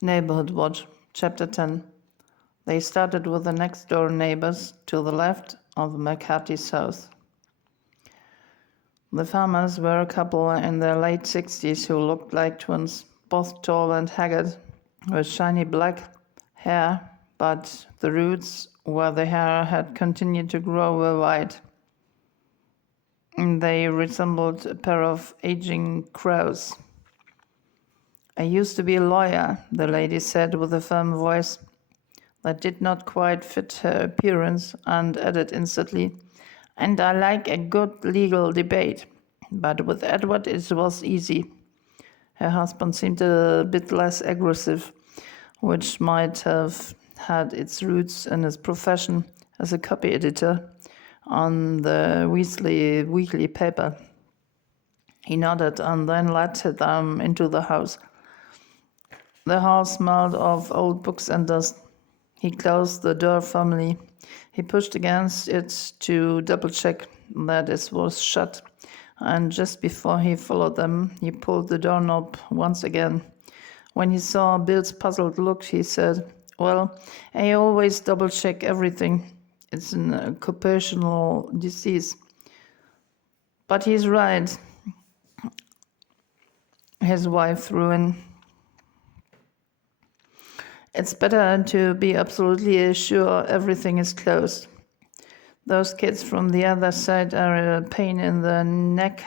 Neighbourhood Watch, Chapter 10. They started with the next-door neighbors to the left of the McCarthy's house. The farmers were a couple in their late 60s who looked like twins, both tall and haggard, with shiny black hair, but the roots where the hair had continued to grow were white. They resembled a pair of aging crows. "I used to be a lawyer," the lady said with a firm voice that did not quite fit her appearance, and added instantly, "And I like a good legal debate. But with Edward it was easy." Her husband seemed a bit less aggressive, which might have had its roots in his profession as a copy editor on the Weasley weekly paper. He nodded and then led them into the house. The house smelled of old books and dust. He closed the door firmly. He pushed against it to double-check that it was shut, and just before he followed them, he pulled the doorknob once again. When he saw Bill's puzzled look, he said, "Well, I always double-check everything. It's an occupational disease." "But he's right," his wife threw in. "It's better to be absolutely sure everything is closed. Those kids from the other side are a pain in the neck.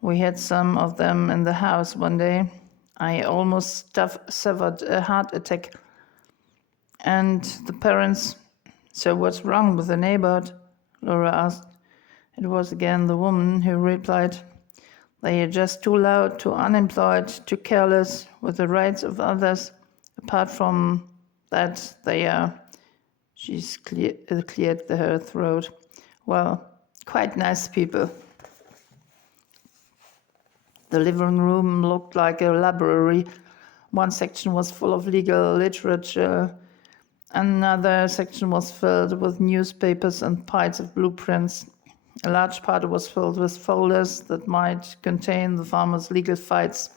We had some of them in the house one day. I almost suffered a heart attack. And the parents..." "So what's wrong with the neighborhood?" Laura asked. It was again the woman who replied, "They are just too loud, too unemployed, too careless with the rights of others. Apart from that, they are..." She cleared her throat. "Well, quite nice people." The living room looked like a library. One section was full of legal literature. Another section was filled with newspapers and piles of blueprints. A large part was filled with folders that might contain the farmers' legal fights.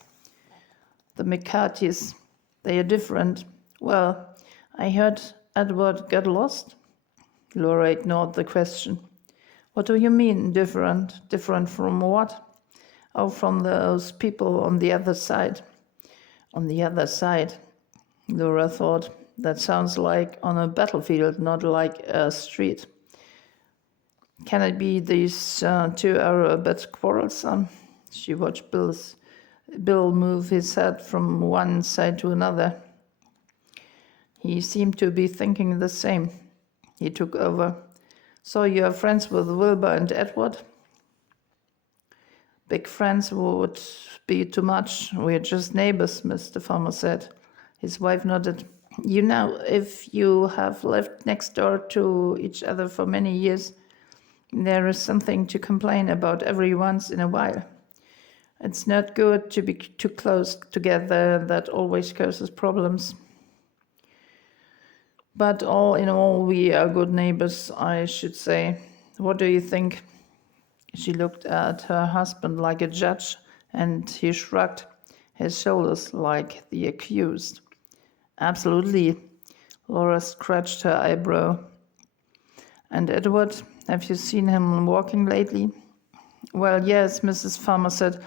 "The McCarthys, they are different." "Well, I heard Edward got lost." Laura ignored the question. "What do you mean, different? Different from what?" "Oh, from those people on the other side." "On the other side," Laura thought. That sounds like on a battlefield, not like a street. "Can it be these two are a bit quarrelsome?" She watched Bill move his head from one side to another. He seemed to be thinking the same. He took over. "So you are friends with Wilbur and Edward?" "Big friends would be too much. We're just neighbors," Mr. Farmer said. His wife nodded. "You know, if you have lived next door to each other for many years, there is something to complain about every once in a while. It's not good to be too close together. That always causes problems. But all in all, we are good neighbors, I should say. What do you think?" She looked at her husband like a judge, and he shrugged his shoulders like the accused. "Absolutely." Laura scratched her eyebrow. "And Edward, have you seen him walking lately?" "Well, yes," Mrs. Farmer said.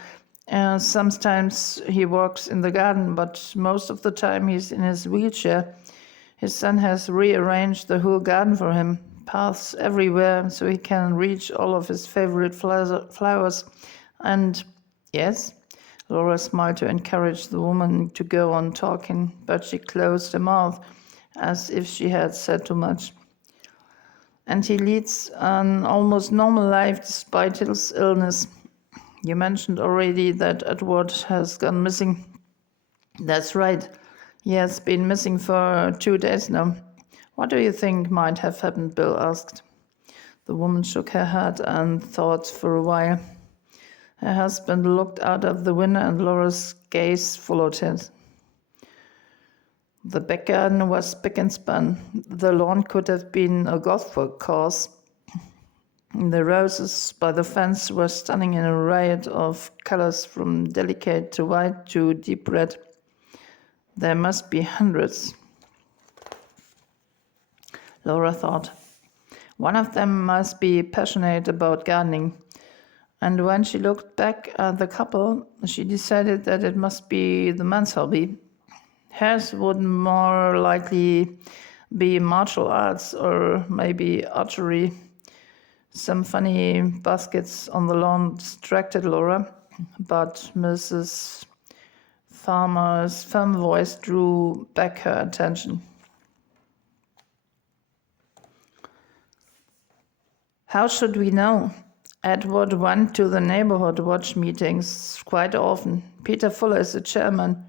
Sometimes he walks in the garden, but most of the time he's in his wheelchair. His son has rearranged the whole garden for him, paths everywhere, so he can reach all of his favorite flowers. And..." "Yes?" Laura smiled to encourage the woman to go on talking, but she closed her mouth as if she had said too much. "And he leads an almost normal life despite his illness. You mentioned already that Edward has gone missing." "That's right. He has been missing for 2 days now." "What do you think might have happened?" Bill asked. The woman shook her head and thought for a while. Her husband looked out of the window and Laura's gaze followed his. The back garden was spick and span. The lawn could have been a golf course. The roses by the fence were stunning in a riot of colors from delicate to white to deep red. There must be hundreds, Laura thought. One of them must be passionate about gardening. And when she looked back at the couple, she decided that it must be the man's hobby. Hers would more likely be martial arts or maybe archery. Some funny baskets on the lawn distracted Laura, but Mrs. Farmer's firm voice drew back her attention. How should we know? Edward went to the neighborhood watch meetings quite often. Peter Fuller is the chairman.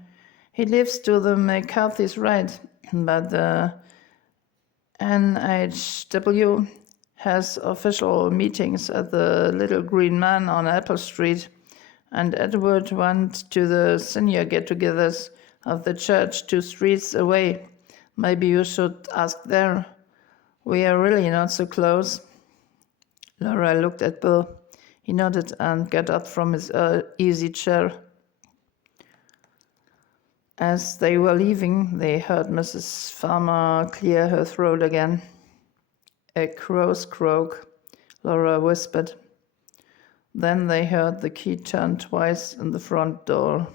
He lives to the McCarthy's right, but the NHW has official meetings at the Little Green Man on Apple Street, and Edward went to the senior get-togethers of the church 2 streets away. Maybe you should ask there. We are really not so close. Laura looked at Bill. He nodded and got up from his easy chair. As they were leaving, they heard Mrs. Farmer clear her throat again. A crow's croak, Laura whispered. Then they heard the key turn twice in the front door.